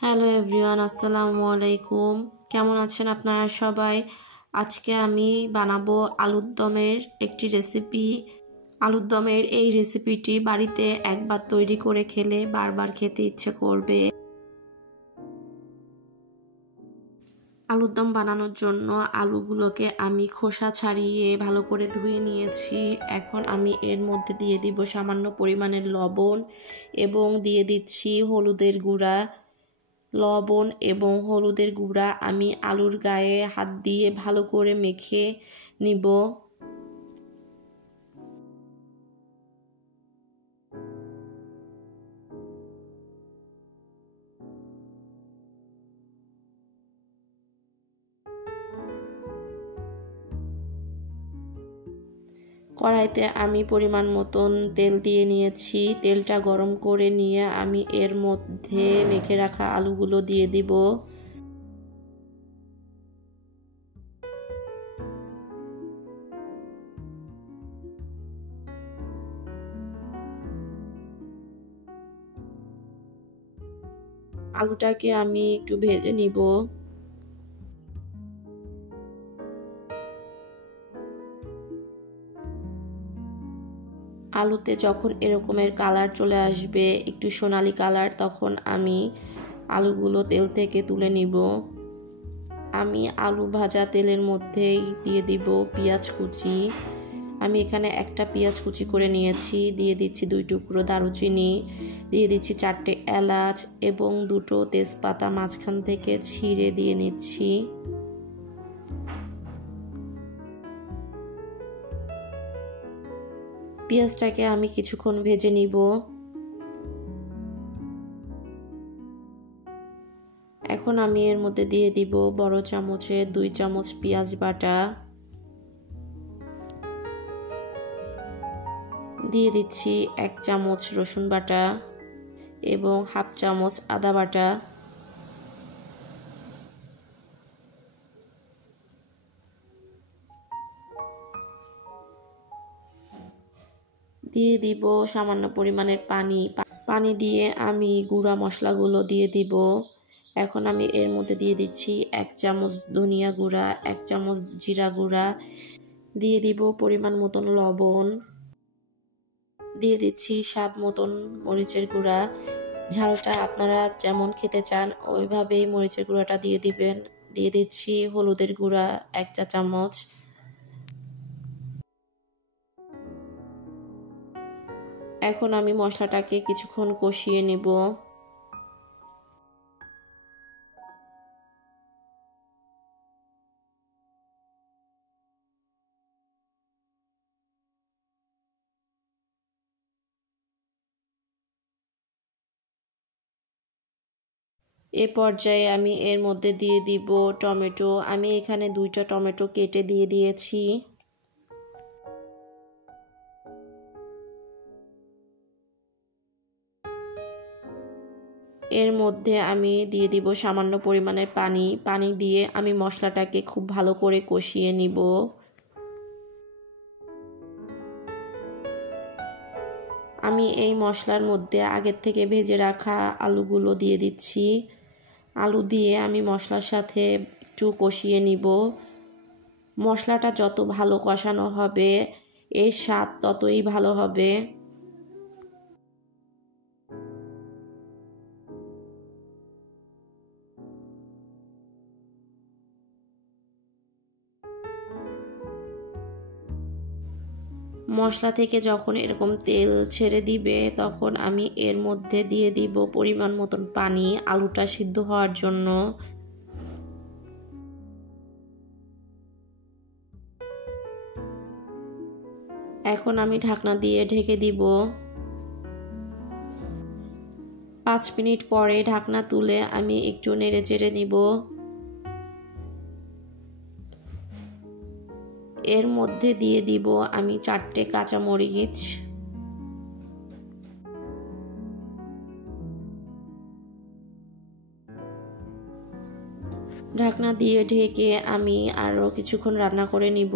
Hello everyone, আসসালামু আলাইকুম। কেমন আছেন আপনারা সবাই? আজকে আমি বানাবো আলুর দমের একটি রেসিপি। আলুর দমের এই রেসিপিটি বাড়িতে একবার তৈরি করে খেলে বারবার খেতে ইচ্ছে করবে। আলুর দম বানানোর জন্য আলুগুলোকে আমি খোসা ছাড়িয়ে ভালো করে ধুয়ে নিয়েছি। এখন আমি এর মধ্যে দিয়ে দিব সামান্য পরিমাণের লবণ এবং দিয়ে দিচ্ছি হলুদের গুঁড়া। লবণ এবং হলুদের গুঁড়া আমি আলুর গায়ে হাত দিয়ে ভালো করে মেখে নিব। কড়াইতে আমি পরিমাণ মতন তেল দিয়ে নিয়েছি। তেলটা গরম করে নিয়ে আমি এর মধ্যে মেখে রাখা আলুগুলো দিয়ে দিব। আলুটাকে আমি একটু ভেজে নিব। আলুতে যখন এরকমের কালার চলে আসবে, একটু সোনালি কালার, তখন আমি আলুগুলো তেল থেকে তুলে নিব। আমি আলু ভাজা তেলের মধ্যেই দিয়ে দিব পেঁয়াজ কুচি। আমি এখানে একটা পেঁয়াজ কুচি করে নিয়েছি। দিয়ে দিচ্ছি 2 টুকরো দারুচিনি, দিয়ে দিচ্ছি 4টে এলাচ এবং 2টো তেজপাতা মাঝখান থেকে ছিঁড়ে দিয়ে নিচ্ছি। পেঁয়াজটাকে আমি কিছুক্ষণ ভেজে নিব। এখন আমি এর মধ্যে দিয়ে দিব বড় চামচে 2 চামচ পেঁয়াজ বাটা, দিয়ে দিচ্ছি 1 চামচ রসুন বাটা এবং 1/2 চামচ আদা বাটা। দিয়ে দিব সামান্য পরিমাণের পানি দিয়ে আমি গুঁড়া মশলাগুলো দিয়ে দিব। এখন আমি এর মধ্যে দিয়ে দিচ্ছি 1 চামচ ধনিয়া গুঁড়া, 1 চামচ জিরা গুঁড়া, দিয়ে দিব পরিমাণ মতন লবণ, দিয়ে দিচ্ছি স্বাদ মতন মরিচের গুঁড়া। ঝালটা আপনারা যেমন খেতে চান ওইভাবেই মরিচের গুঁড়াটা দিয়ে দিবেন। দিয়ে দিচ্ছি হলুদের গুঁড়া 1 চা চামচ। এখন আমি মশলাটাকে কিছুক্ষণ কষিয়ে নিব। এ পর্যায়ে আমি এর মধ্যে দিয়ে দিব টমেটো। আমি এখানে 2টা টমেটো কেটে দিয়ে দিয়েছি। এর মধ্যে আমি দিয়ে দিব সামান্য পরিমাণের পানি দিয়ে আমি মশলাটাকে খুব ভালো করে কষিয়ে নিব। আমি এই মশলার মধ্যে আগের থেকে ভেজে রাখা আলুগুলো দিয়ে দিচ্ছি। আলু দিয়ে আমি মশলার সাথে একটু কষিয়ে নিব। মশলাটা যত ভালো কষানো হবে এর স্বাদ ততই ভালো হবে। মশলা থেকে যখন এরকম তেল ছেড়ে দিবে তখন আমি এর মধ্যে দিয়ে দিব পরিমাণ মতন পানি আলুটা সিদ্ধ হওয়ার জন্য। এখন আমি ঢাকনা দিয়ে ঢেকে দিব। 5 মিনিট পরে ঢাকনা তুলে আমি একটু নেড়ে চেড়ে নিব। এর মধ্যে দিয়ে দিব আমি 4টে কাঁচামরিচ। ঢাকনা দিয়ে ঢেকে আমি আরো কিছুক্ষণ রান্না করে নিব।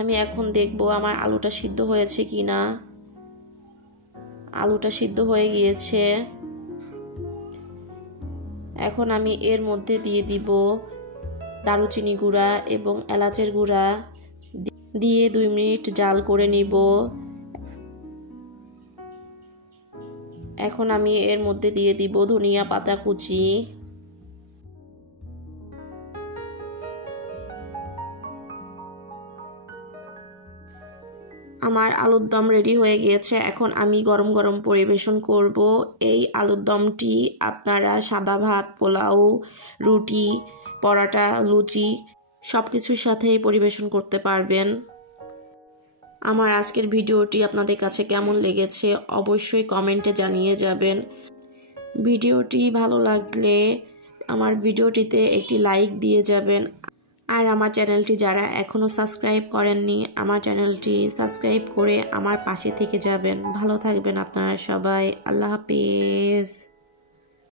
আমি এখন দেখব আমার আলুটা সিদ্ধ হয়েছে কিনা। আলুটা সিদ্ধ হয়ে গিয়েছে। এখন আমি এর মধ্যে দিয়ে দিব দারুচিনি গুঁড়া এবং এলাচের গুঁড়া, দিয়ে 2 মিনিট জাল করে নিব। এখন আমি এর মধ্যে দিয়ে দিব ধনিয়া পাতা কুচি। আমার আলুর দম রেডি হয়ে গিয়েছে। এখন আমি গরম গরম পরিবেশন করব। এই আলুর দমটি আপনারা সাদা ভাত, পোলাও, রুটি, পরাটা, লুচি সব কিছুর সাথেই পরিবেশন করতে পারবেন। আমার আজকের ভিডিওটি আপনাদের কাছে কেমন লেগেছে অবশ্যই কমেন্টে জানিয়ে যাবেন। ভিডিওটি ভালো লাগলে আমার ভিডিওটিতে একটি লাইক দিয়ে যাবেন। আর আমার চ্যানেলটি যারা এখনও সাবস্ক্রাইব করেননি, আমার চ্যানেলটি সাবস্ক্রাইব করে আমার পাশে থেকে যাবেন। ভালো থাকবেন আপনারা সবাই। আল্লাহ হাফেজ।